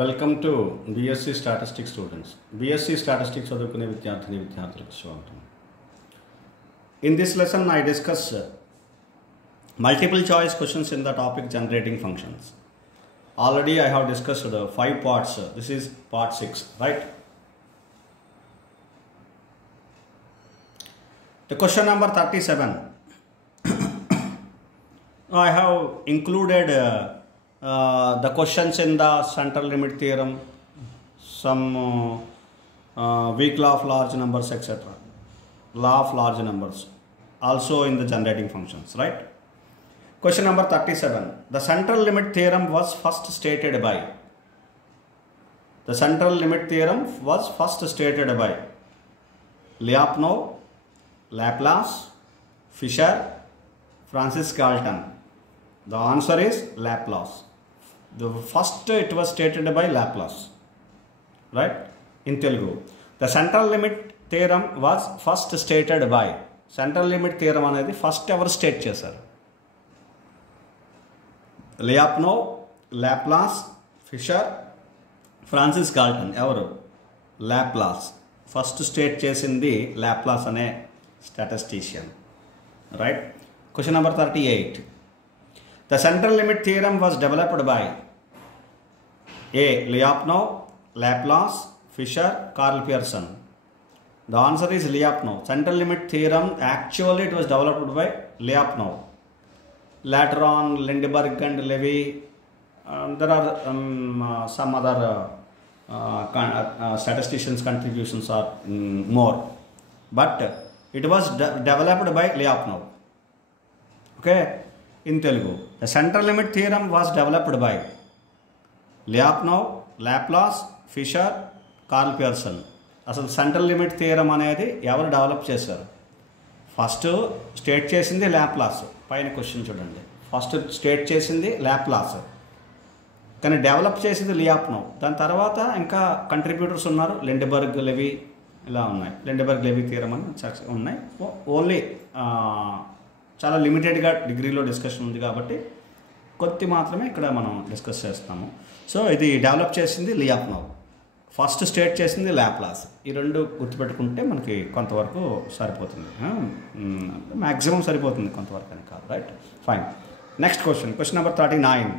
Welcome to BSc Statistics students. BSc Statistics చదువుకునే విద్యార్థులకు స్వాగతం. In this lesson I discuss multiple choice questions in the topic generating functions. Already I have discussed the 5 parts. This is part 6, right? The question number 37. I have included the questions in the central limit theorem, some weak law of large numbers, etc. Law of large numbers, also in the generating functions, right? Question number 37. The central limit theorem was first stated by. The central limit theorem was first stated by Lyapunov, Laplace, Fisher, Francis Galton. The answer is Laplace. The first it was stated by Laplace, right? In Telugu, the central limit theorem was first stated by. Central limit theorem అనేది first ever state చేశారు. Lyapunov, Laplace, Fisher, Francis Galton. ఎవరు? Laplace. First state చేసింది Laplace అనే statistician, right? Question number 38. The central limit theorem was developed by A. Lyapunov, Laplace, Fisher, Carl Pearson. The answer is Lyapunov. Central limit theorem actually it was developed by Lyapunov. Later on Lindeberg and Levy, there are some other statisticians' contributions are more, but it was developed by Lyapunov. Okay. In Telugu, the central limit theorem was developed by Lyapunov, Laplace, Fisher, Carl Pearson. అసలు central limit theorem అనేది ఎవరు డెవలప్ చేశారు? First state చేసింది లాప్లాస్. పైన క్వశ్చన్ చూడండి, first state చేసింది లాప్లాస్, కానీ డెవలప్ చేసింది లియాప్నోవ్. దాని తర్వాత ఇంకా కంట్రిబ్యూటర్స్ ఉన్నారు, లిండెబర్గ్, లెవీ, ఇలా ఉన్నాయి. లిండెబర్గ్ లెవీ థియరం అని ఉన్నాయి. ఓన్లీ చాలా లిమిటెడ్గా డిగ్రీలో డిస్కషన్ ఉంది కాబట్టి కొద్ది మాత్రమే ఇక్కడ మనం డిస్కస్ చేస్తాము. సో ఇది డెవలప్ చేసింది లియాప్నోవ్, ఫస్ట్ స్టేట్ చేసింది లాప్లాస్. ఈ రెండు గుర్తుపెట్టుకుంటే మనకి కొంతవరకు సరిపోతుంది, మ్యాక్సిమం సరిపోతుంది, కొంతవరకు అని కాదు, right? Fine. Next question, question number 39.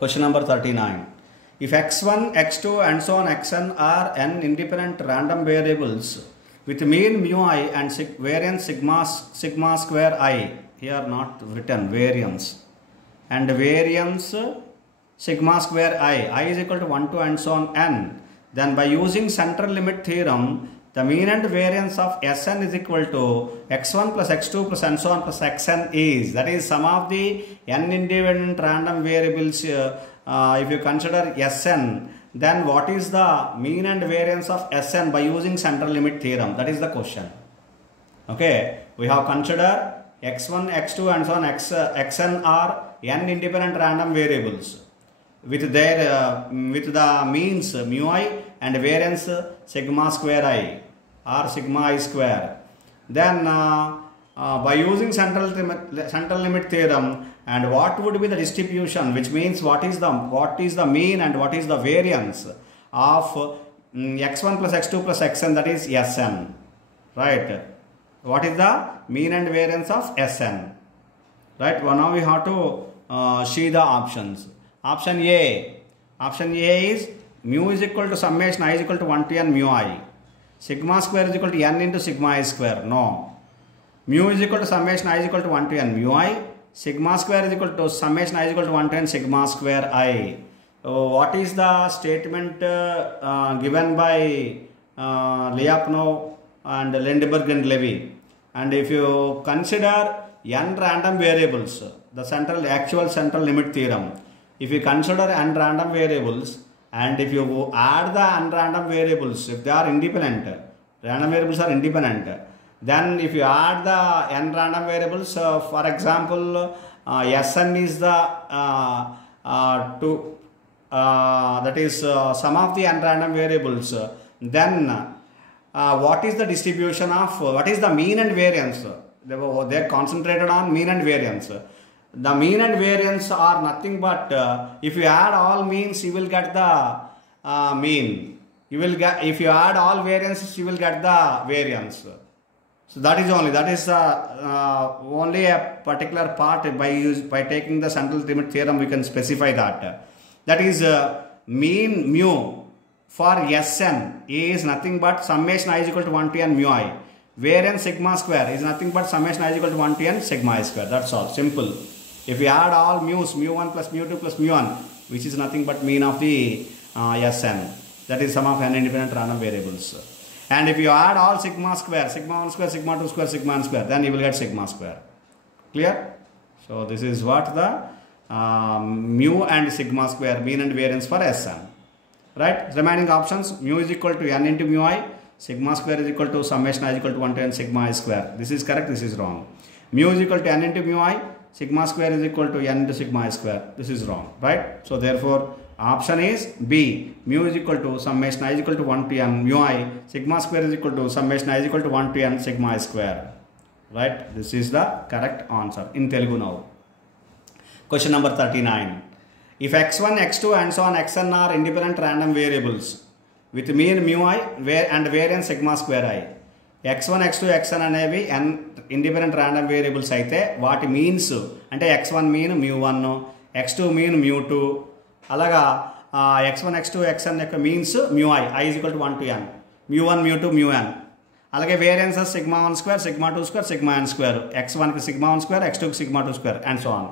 Question number 39. If x1, x2 and so on xn are n independent random variables with mean mu I and variance sigma square I, here not written variance, and variance sigma square I is equal to 1 to and so on n, then by using central limit theorem the mean and variance of Sn is equal to x1 plus x2 plus and so on plus xn is, that is sum of the n independent random variables. If you consider Sn, then what is the mean and variance of Sn by using central limit theorem? That is the question. Okay, we have considered x1, x2 and so on xn are n independent random variables with their with the means mu I and variance sigma square I or sigma I square. Then by using central limit theorem, and what would be the distribution, which means what is the mean and what is the variance of x1 plus x2 plus xn, that is Sn, right? What is the mean and variance of Sn, right? Well, now we have to see the options. Option A is mu is equal to summation I is equal to 1 to n mu I. Sigma square is equal to n into sigma I square. No. Mu is equal to summation I is equal to 1 to n mu I. Sigma square is equal to summation I is equal to 1 to n sigma square I. What is the statement given by Lyapunov and Lindeberg and Levy? And if you consider n random variables, the actual central limit theorem, if you consider n random variables and if you add the n random variables, if they are independent, random variables are independent, then if you add the n random variables, for example Sn is the that is sum of the n random variables, then what is the distribution of, what is the mean and variance? They concentrated on mean and variance. the mean and variance are nothing but if you add all means you will get the mean. You will get, if you add all variances you will get the variance. So that is only only a particular part by taking the central limit theorem we can specify that. That is mean mu for Sn is nothing but summation I is equal to 1 to n mu I. Variance sigma square is nothing but summation I is equal to 1 to n sigma I square. That's all. Simple. If you add all mu's, mu1 plus mu2 plus mu1, which is nothing but mean of the Sn. That is sum of n independent random variables. And if you add all sigma square, sigma 1 square, sigma 2 square, sigma n square, then you will get sigma square. Clear? So this is what the mu and sigma square, mean and variance for Sn. Right? Remaining options, mu is equal to n into mu I, sigma square is equal to summation I is equal to 1 to n sigma I square. This is correct, this is wrong. Mu is equal to n into mu I, sigma square is equal to n into sigma I square. This is wrong. Right? So therefore, option is B. Mu is equal to summation I is equal to 1 to n mu I, sigma square is equal to summation I is equal to 1 to n sigma I square. Right? This is the correct answer in Telugu now. Question number 39. If x1, x2 and so on xn are independent random variables with mean mu I and variance sigma square I. x1, x2, xn అనేవి n independent random variables అయితే వాటి మీన్స్ అంటే x1 mean mu1, x2 mean mu2, అలాగా x1, x2, xn యొక్క means mu I is equal to 1 to n, mu1, mu2, mu n. అలాగే variances sigma 1 square, sigma 2 square, sigma n square, x1కి sigma 1 square, x2కి sigma 2 square and so on.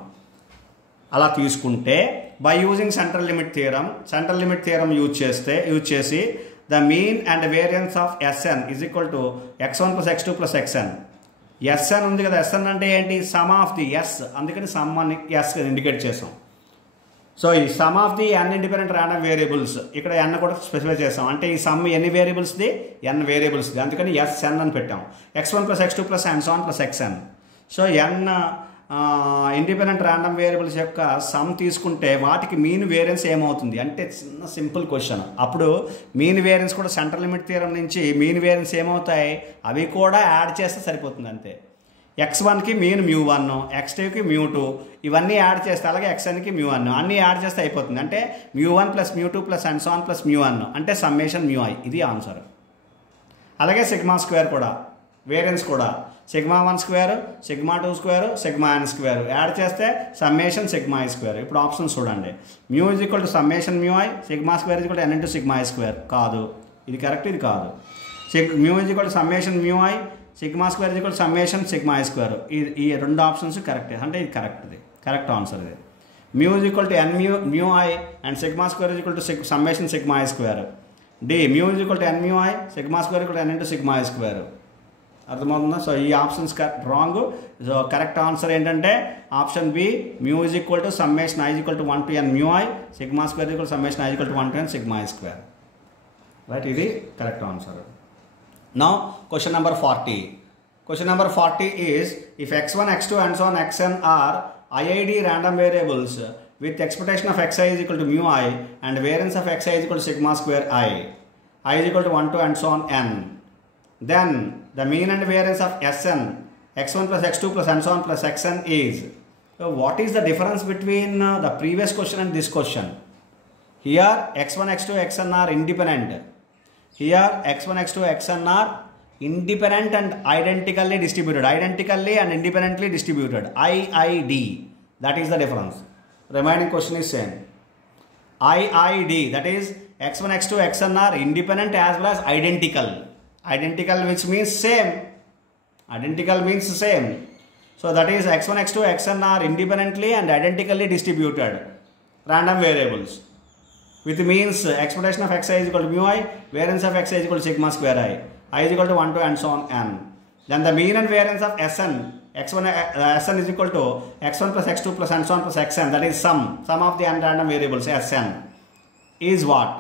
అలా తీసుకుంటే by using central limit theorem use చేసి the mean and variance of Sn is equal to x1 plus x2 plus xn. Sn ఉంది కదా, Sn అంటే ఏంటి? Sum of the S, అందుకని sum అని S indicate చేసాం. సో ఈ sum of the n independent random variables, ఇక్కడ n కూడా స్పెసిఫై చేసాం. అంటే ఈ సమ్ ఎన్ని వేరియబుల్స్ది? n వేరియబుల్స్ది, అందుకని Sn అని పెట్టాం. x1 plus x2 plus and so on plus xn. So n independent random variables యొక్క సమ్ తీసుకుంటే వాటికి మీన్ వేరియన్స్ ఏమవుతుంది అంటే చిన్న సింపుల్ క్వశ్చన్. అప్పుడు మీన్ వేరియన్స్ కూడా సెంట్రల్ లిమిట్ థియరం నుంచి మీన్ వేరియన్స్ ఏమవుతాయి అవి కూడా యాడ్ చేస్తే సరిపోతుంది అంతే. x1కి మీన్ mu1, x2కి mu2, ఇవన్నీ యాడ్ చేస్తే, అలాగే xnకి mu1 అన్నీ యాడ్ చేస్తే అయిపోతుంది. అంటే mu1 plus mu2 plus and so on plus mu1 అంటే సమ్మేషన్ mu I. ఇది ఆన్సర్. అలాగే సిగ్మా స్క్వేర్ కూడా, వేరియన్స్ కూడా సిగ్మా 1 square, sigma 2 square, sigma n square yard చేస్తే సమ్మేషన్ సిగ్మా I స్క్వేర్. ఇప్పుడు ఆప్షన్ చూడండి. mu is equal to summation mu I, sigma square is equal to n into sigma I square. కాదు, ఇది correct, ఇది కాదు. mu is equal to summation mu I, sigma square is equal to summation sigma I square. ఈ రెండు options correct, అంటే ఇది correct, ఇది correct answer. ఇది mu is equal to n mu I and sigma square is equal to summation sigma I square. D mu is equal to n mu I, sigma square equal to n into sigma I square. అర్థమవుతుందా? So ఈ options wrong. So correct answer ఏంటంటే option B, mu is equal to summation I is equal to 1 to n mu I, sigma square equal summation I is equal to 1 to n sigma I square. Right, ఇది correct answer. Now question number 40. Question number 40 is, if x1, x2 and so on xn are IID random variables with expectation of xi is equal to mu I and variance of xi is equal to sigma square I is equal to 1 to and so on n, then the mean and variance of Sn, x1 plus x2 plus and so on plus xn is. So what is the difference between the previous question and this question? Here x1, x2, xn are independent. Here x1, x2, xn are independent and identically distributed, identically and independently distributed, IID. That is the difference. Remaining question is same. IID, that is x1, x2, xn are independent as well as identical. Identical which means same. Identical means same. So that is x1, x2, xn are independently and identically distributed random variables with means expectation of xi is equal to mu I, variance of xi is equal to sigma square I is equal to 1 to and so on n. Then the mean and variance of Sn, Sn is equal to x1 plus x2 plus and so on plus xn, that is sum of the n random variables Sn is what?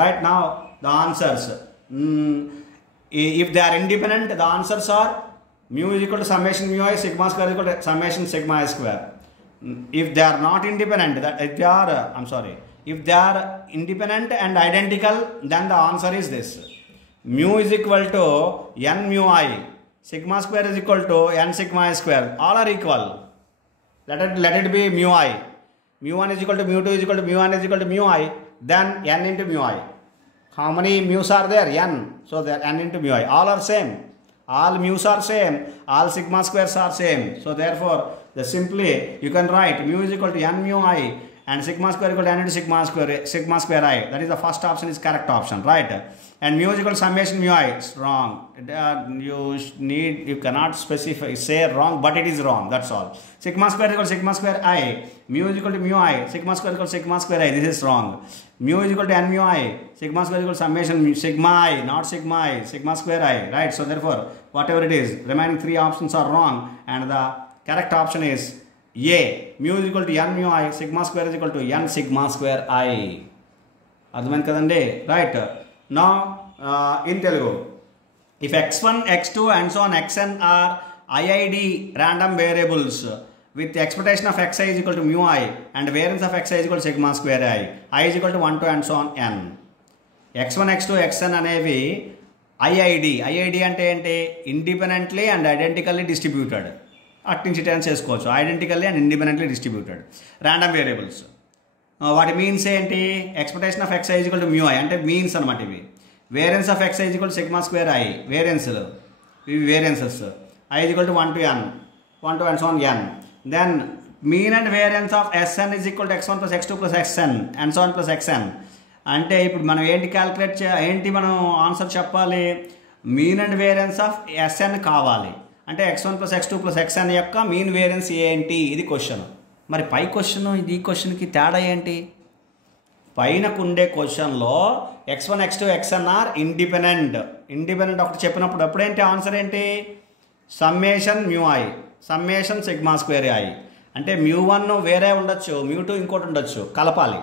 Right, now the answers, if they are independent, the answers are mu is equal to summation mu I, sigma square is equal to summation sigma I square. If they are not independent, if they are independent and identical, then the answer is this. Mu is equal to n mu I, sigma square is equal to n sigma I square, all are equal. let it be mu I. Mu1 is equal to mu2 is equal to mu1 is equal to mu I. Then n into mu I. How many mu's are there? N. So there n into mu I. All are same. All mu's are same. All sigma squares are same. So therefore, simply you can write mu is equal to n mu I and sigma square equal to n into sigma square I. That is the first option is correct option, right? And mu is equal to summation mu I. It's wrong. You cannot specify, say wrong, but it is wrong. That's all. Sigma square equal to sigma square I. Mu is equal to mu I. Sigma square equal to sigma square I. This is wrong. Mu is equal to n mu I. Sigma square equal to summation sigma I, not sigma I. Sigma square I, right? So therefore, whatever it is, remaining three options are wrong, and the correct option is A. Mu is equal to n mu I. Sigma square is equal to n sigma square I. అర్థమైంది కదండి, right? Now in Telugu, if x1, x2 and so on xn are IID random variables with the expectation of xi is equal to mu I and variance of xi is equal to sigma square I is equal to 1 to and so on n. x1, x2, xn అనేవి IID అంటే ఏంటి? Independently and identically distributed. అట్నుంచి టెన్స్ చేసుకోవచ్చు. Identically and independently distributed random variables. వాటి మీన్స్ ఏంటి? Expectation of xi is equal to mu I అంటే మీన్స్ అనమాట ఇవి. Variance of xi is equal to sigma square I, వేరియన్స్లు ఇవి variances. I is equal to 1 to n, 1 to and so on n. Then mean and variance of Sn is equal to x1 plus x2 plus xn and so on plus xn. అంటే ఇప్పుడు మనం ఏంటి క్యాల్కులేట్ ఏంటి మనం ఆన్సర్ చెప్పాలి? Mean and variance of Sn కావాలి. అంటే x1 plus x2 plus xn యొక్క మీన్ వేరియన్స్ ఏంటి? ఇది క్వశ్చన్. మరి పై క్వశ్చన్ ఈ క్వశ్చన్కి తేడా ఏంటి? పైనకు ఉండే క్వశ్చన్లో x1, x2, xn are independent ఒకటి చెప్పినప్పుడు అప్పుడేంటి ఆన్సర్ ఏంటి? Summation mu I, summation sigma square I. అంటే mu1 వేరే ఉండొచ్చు, mu2 ఇంకోటి ఉండొచ్చు, కలపాలి.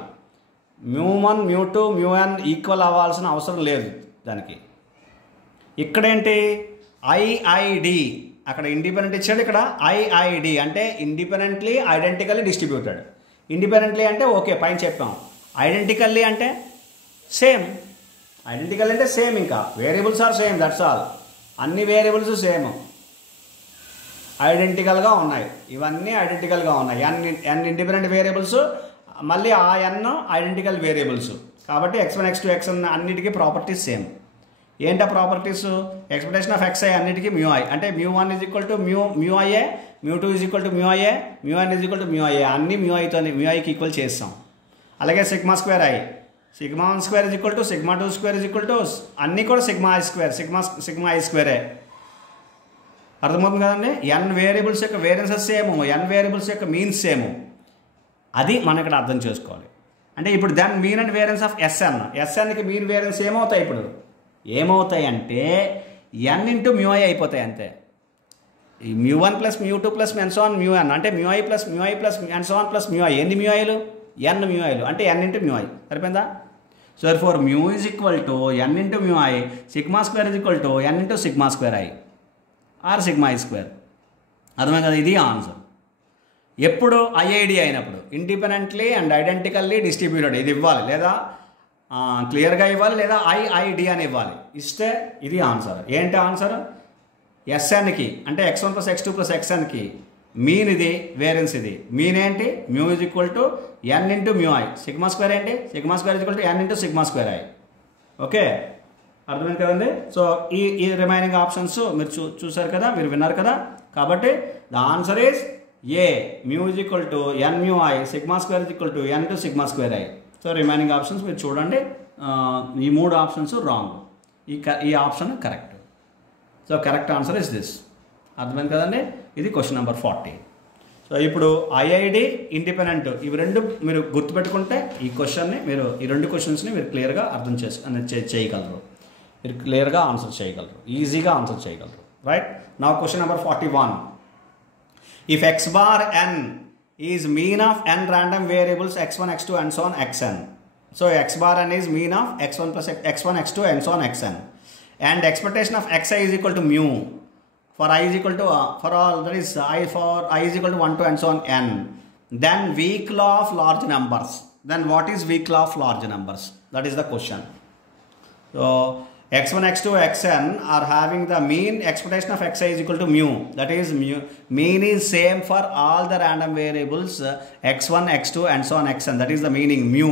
mu1, mu2, mu1 ఈక్వల్ అవ్వాల్సిన అవసరం లేదు దానికి. ఇక్కడేంటి? IID, అక్కడ ఇండిపెండెంట్ ఇచ్చాడు, ఇక్కడ IID అంటే ఇండిపెండెంట్లీ ఐడెంటికల్లీ డిస్ట్రిబ్యూటెడ్. ఇండిపెండెంట్లీ అంటే ఓకే పైన చెప్పాం. ఐడెంటికల్లీ అంటే సేమ్. ఐడెంటికల్ అంటే సేమ్, ఇంకా variables are same, that's all. అన్ని వేరియబుల్స్ సేమ్, ఐడెంటికల్గా ఉన్నాయి. ఇవన్నీ ఐడెంటికల్గా ఉన్నాయి. ఎన్ ఇండిపెండెంట్ వేరియబుల్స్, మళ్ళీ ఆ ఎన్ ఐడెంటికల్ వేరియబుల్స్. కాబట్టి x1, x2, xn అన్నిటికీ ప్రాపర్టీస్ సేమ్. ఏంటా ప్రాపర్టీస్? ఎక్స్పెక్టేషన్ ఆఫ్ xi అన్నిటికీ mu I అంటే mu1 is equal to mu IA, mu2 is equal to mu IA, mu1 is equal to mu IA. అన్ని mu Iకి equal చేస్తాం. అలాగే sigma square I, sigma 1 square is equal to sigma 2 square is equal to అన్నీ కూడా sigma I square, sigma I స్క్వేరే. అర్థమవుతుంది కదండి? N variables యొక్క వేరియన్సెస్ సేము, ఎన్ వేరియబుల్స్ యొక్క మీన్స్ సేము. అది మనం ఇక్కడ అర్థం చేసుకోవాలి. అంటే ఇప్పుడు then mean and variance of ఎస్ఎన్కి మీన్ వేరియన్స్ ఏమవుతాయి? ఇప్పుడు ఏమవుతాయి అంటే ఎన్ ఇంటూ mu I అయిపోతాయి అంతే. ఈ mu1 plus mu2 plus and so on mu n అంటే mu I plus and so on plus mu I. ఎన్ని mu Iలు? n mu Iలు అంటే n ఇంటూ mu I. సరిపోయిందా? So therefore mu is equal to n into mu I, sigma square is equal to n into sigma square I or sigma I square. అర్థమైంది కదా? ఇది ఆన్సర్. ఎప్పుడు IID అయినప్పుడు, independently and identically distributed. ఇది ఇవ్వాలి, లేదా క్లియర్గా ఇవ్వాలి, లేదా IID అని ఇవ్వాలి. ఇస్తే ఇది ఆన్సర్. ఏంటి ఆన్సర్? ఎస్ఎన్కి అంటే x1 ప్లస్ x2 ప్లస్ xnకి మీన్ ఇది, వేరియన్స్ ఇది. మీన్ ఏంటి? mu is equal to n into mu I. Sigma square ఏంటి? Sigma square is equal to n into sigma square I. Okay, అర్థమైంది కదండి? సో ఈ రిమైనింగ్ ఆప్షన్స్ మీరు చూసారు కదా, మీరు విన్నారు కదా. కాబట్టి the answer is A. mu is equal to n mu I, sigma square is equal to n into sigma square I. So remaining options మీరు చూడండి. ఈ మూడు ఆప్షన్స్ రాంగ్, ఈ option correct. So correct answer is this. అర్థమైంది కదండి? ఇది question number 40. సో ఇప్పుడు IID, independent, ఇవి రెండు మీరు గుర్తుపెట్టుకుంటే ఈ క్వశ్చన్ని మీరు, ఈ రెండు క్వశ్చన్స్ని మీరు క్లియర్గా అర్థం చేయగలరు. మీరు క్లియర్గా ఆన్సర్ చేయగలరు, ఈజీగా ఆన్సర్ చేయగలరు. రైట్? నా question number 41. If x bar n is mean of n random variables x1, x2 and so on xn. So x bar n is mean of x1 plus x1, x2 and so on xn. And expectation of xi is equal to mu for I is equal to for all, that is I is equal to 1 to and so on n. Then weak law of large numbers. Then what is weak law of large numbers? That is the question. So x1, x2, xn are having the mean expectation of xi is equal to mu. That is, mean is same for all the random variables x1, x2 and so on xn. That is the meaning mu.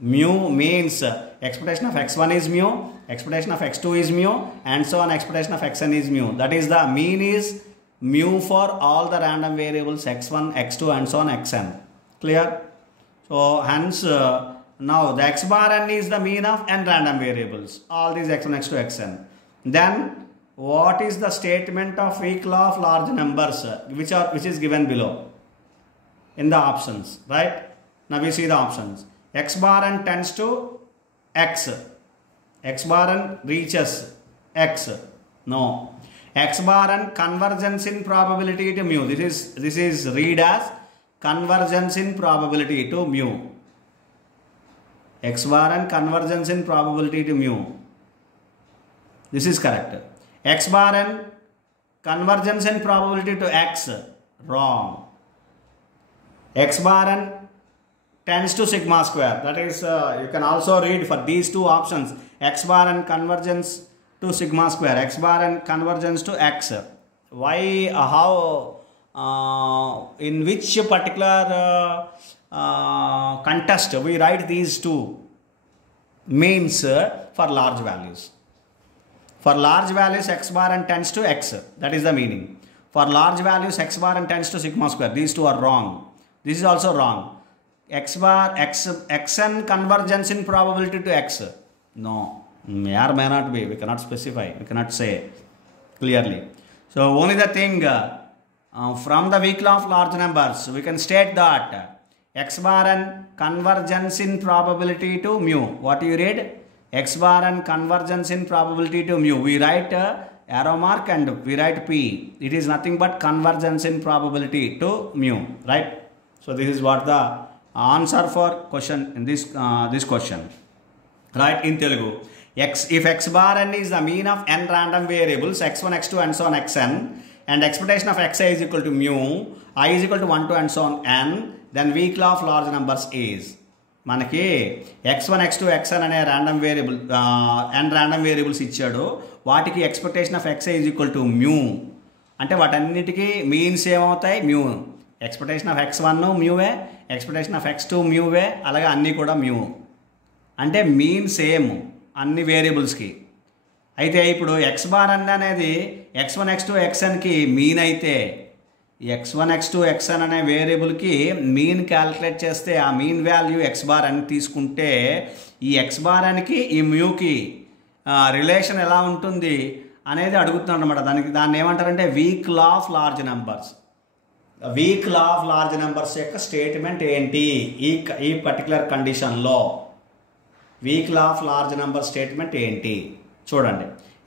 Mu means expectation of x1 is mu, expectation of x2 is mu, and so on expectation of xn is mu. That is the mean is mu for all the random variables x1, x2 and so on xn. Clear? So hence now the x bar n is the mean of n random variables, all these x1, x2, xn. Then what is the statement of weak law of large numbers which is given below in the options, right? Now we see the options. X bar n tends to x. X bar n reaches x. No. X bar n convergence in probability to mu. This is read as convergence in probability to mu. X bar n convergence in probability to mu. This is correct. X bar n convergence in probability to x. Wrong. X bar n tends to sigma square. That is, you can also read for these two options. X bar and convergence to sigma square. X bar and convergence to x. Why, how, in which particular contest we write these two means for large values. For large values, x bar and tends to x. That is the meaning. For large values, x bar and tends to sigma square. These two are wrong. This is also wrong. X bar, xn convergence in probability to x. No, may or may not be. We cannot specify. We cannot say clearly. So only the thing from the weak law of large numbers, we can state that x bar and convergence in probability to mu. What do you read? X bar and convergence in probability to mu. We write arrow mark and we write p. It is nothing but convergence in probability to mu, right? So this is what the answer for question in this question, right? In Telugu, if x bar n is the mean of n random variables x1, x2 and so on xn, and expectation of xi is equal to mu, I is equal to 1, 2 and so on n, then weak law of large numbers is మనకి x1, x2, xn అనే random variable n random variables ఇచ్చాడు. వాటికి expectation of xi is equal to mu. అంటే వాటన్నిటికీ మీన్స్ ఏమవుతాయి? mu. Expectation of x1 మ్యూవే, expectation of x2 మ్యూవే, అలాగే అన్నీ కూడా మ్యూ. అంటే మీన్ సేమ్ అన్ని వేరియబుల్స్కి. అయితే ఇప్పుడు x బార్ n అనేది x1, x2, xnకి మీన్ అయితే x1, x2, xn అనే వేరియబుల్కి మీన్ క్యాలిక్యులేట్ చేస్తే ఆ mean value x bar n తీసుకుంటే ఈ x బార్ nకి ఈ మ్యూకి రిలేషన్ ఎలా ఉంటుంది అనేది అడుగుతున్నాడు అనమాట. దాన్ని ఏమంటారంటే weak law of large numbers. Weak law of large numbers యొక్క స్టేట్మెంట్ ఏంటి ఈ పర్టికులర్ కండిషన్లో? Weak law of large number statement ఏంటి చూడండి.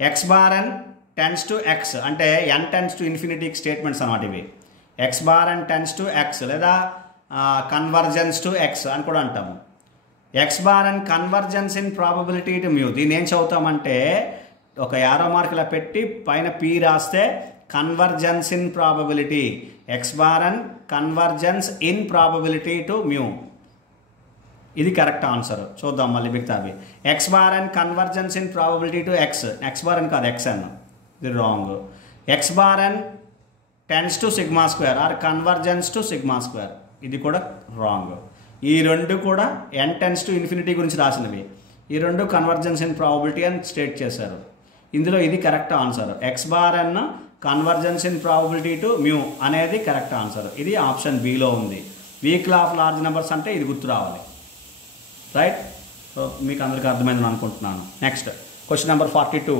X bar N tends to x అంటే ఎన్ టెన్స్ టు ఇన్ఫినిటీకి స్టేట్మెంట్స్ అన్నమాట ఇవి. X bar N tends to x లేదా కన్వర్జెన్స్ టు ఎక్స్ అని కూడా అంటాము. X bar N convergence in probability to mu. దీన్ని ఏం చదువుతామంటే ఒక యారో మార్క్ ఇలా పెట్టి పైన పీ రాస్తే convergence in probability. X bar N convergence in probability to mu. ఇది కరెక్ట్ ఆన్సర్. చూద్దాం మళ్ళీ మిగతావి. X bar N convergence in probability to X. X bar N కాదు ఎక్స్ ఎన్, ఇది wrong. X bar N tends to sigma square or convergence to sigma square, ఇది కూడా రాంగ్. ఈ రెండు కూడా ఎన్ టెన్స్ టు ఇన్ఫినిటీ గురించి రాసినవి. ఈ రెండు కన్వర్జెన్స్ ఇన్ ప్రాబబిలిటీ అని స్టేట్ చేశారు. ఇందులో ఇది correct answer. X bar N convergence in probability to mu అనేది కరెక్ట్ ఆన్సర్. ఇది ఆప్షన్ బిలో ఉంది. Weak law of large numbers అంటే ఇది గుర్తు రావాలి, రైట్? సో మీకు అందరికీ అర్థమైందని అనుకుంటున్నాను. Next question number 42.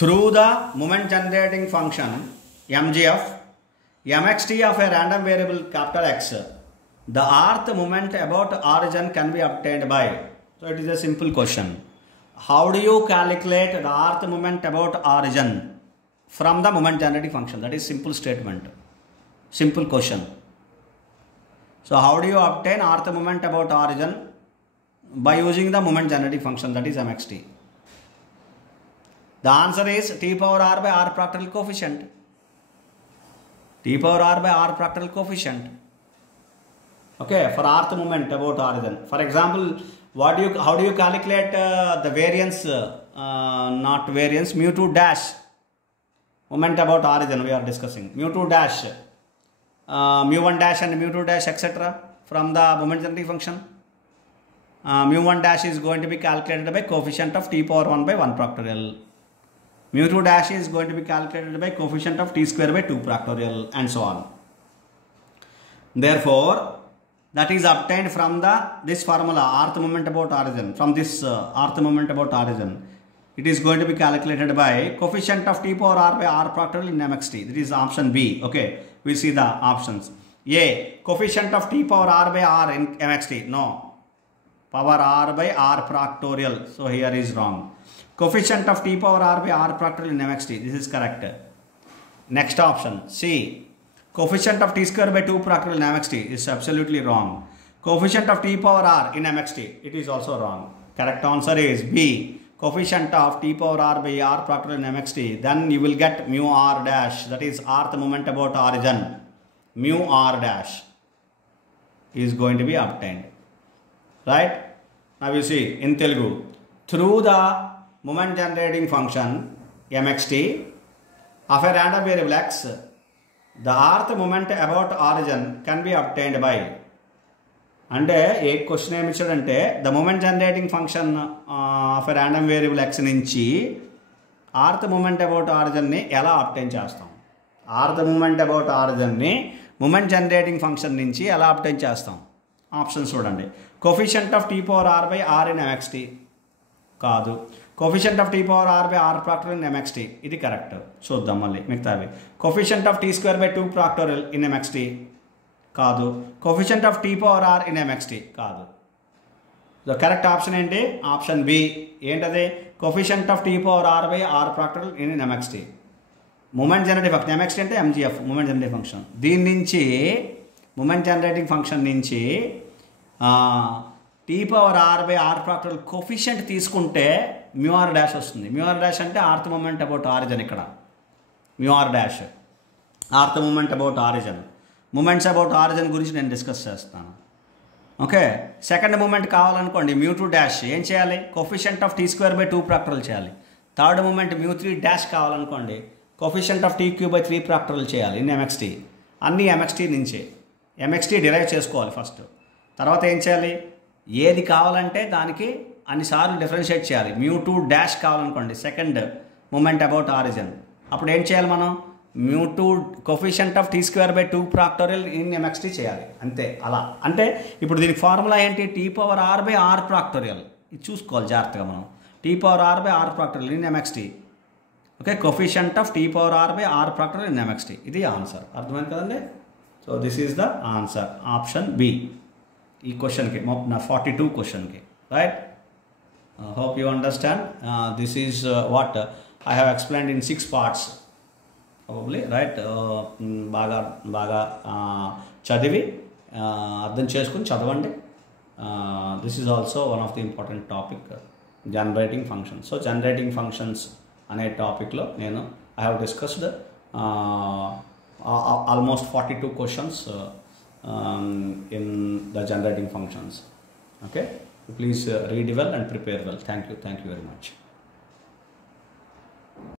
Through the moment generating function mgf mxt of a random variable capital X, the earth moment about origin can be obtained by. So it is a simple question. How do you calculate the earth moment about origin from the moment generating function? That is simple statement, simple question. So how do you obtain earth moment about origin? By using the moment generating function, that is mxt. The answer is t power r by r factorial coefficient. T power r by r factorial coefficient. Okay, for earth moment about origin. For example, How do you calculate the variance, not variance, mu2 dash, moment about origin we are discussing, mu2 dash, mu1 dash and mu2 dash etc. from the moment generating function. Mu1 dash is going to be calculated by coefficient of t power 1 by 1 factorial. Mu2 dash is going to be calculated by coefficient of t square by 2 factorial and so on. Therefore, that is obtained from this formula, rth moment about origin. From this rth moment about origin, it is going to be calculated by coefficient of t power r by r factorial in mxt. That is option B. Okay, we see the options. A, coefficient of t power r by r in mxt. No, power r by r factorial. So here is wrong. Coefficient of t power r by r factorial in mxt. This is correct. Next option, C, coefficient of t square by 2 factorial in mxt is absolutely wrong. Coefficient of t power r in mxt, it is also wrong. Correct answer is B, coefficient of t power r by r factorial in mxt. Then you will get mu r dash, that is rth moment about origin. Mu r dash is going to be obtained. Right? Now you see in Telugu, through the moment generating function mxt of a random variable x, the rth moment about origin can be obtained by, అంటే ఏ question ఏమి ఇచ్చాడంటే the moment generating function of random variable X నుంచి rth moment about ఆరిజిన్ని ఎలా obtain చేస్తాం, rth moment about ఆరిజిన్ని moment generating function నుంచి ఎలా అబ్టైన్ చేస్తాం. ఆప్షన్స్ చూడండి. Coefficient of T power R by R in MXT కాదు. Coefficient of T power R by R factorial in MXT ఇది కరెక్ట్. చూద్దాం మళ్ళీ మిగతావి. Coefficient of T square by 2 factorial in MXT కాదు. Coefficient of T power R in MXT కాదు. The correct option ఏంటి? Option B. ఏంటది? Coefficient of T power R by R factorial in MXT. Moment generative function MXT అంటే MGF moment generative function. దీని నుంచి moment generating function నుంచి T power R by R factorial coefficient తీసుకుంటే mu R dash వస్తుంది. Mu R dash అంటే rth moment about origin. ఇక్కడ mu R dash rth moment about origin. Moments about origin గురించి నేను discuss చేస్తాను. Okay, second moment కావాలనుకోండి mu 2 dash ఏం చేయాలి? Coefficient of T square by 2 factorial చేయాలి. థర్డ్ మూమెంట్ మ్యూ 3 డాష్ కావాలనుకోండి coefficient of T cube by 3 factorial చేయాలి in MXT. అన్నీ ఎంఎక్స్టీ నుంచే. ఎంఎక్స్టీ డిరైవ్ చేసుకోవాలి ఫస్ట్. తర్వాత ఏం చేయాలి? ఏది కావాలంటే దానికి అన్నిసార్లు డిఫరెన్షియేట్ చేయాలి. మ్యూ 2 డాష్ కావాలనుకోండి సెకండ్ మూమెంట్ అబౌట్ ఆరిజిన్. అప్పుడు ఏం చేయాలి మనం? Mu 2 coefficient of T square by 2 factorial in MXT చేయాలి. అంతే. అలా అంటే ఇప్పుడు దీనికి ఫార్ములా ఏంటి? T power R by R factorial. ఇది చూసుకోవాలి జాగ్రత్తగా మనం. T power R by R factorial in MXT. Okay, coefficient of T power R by R factorial in MXT. ఇది ఆన్సర్. అర్థమైంది కదండి? So this is the answer. Option B ఈ క్వశ్చన్కి, నా 42 క్వశ్చన్కి. Right? Hope you understand. This is what I have explained in 6 parts probably. Right? బాగా చదివి అర్థం చేసుకుని చదవండి. This is also one of the important topic, generating functions. So generating functions అనే టాపిక్లో నేను I have discussed almost 42 questions in the generating functions. Okay, please read well and prepare well. Thank you very much.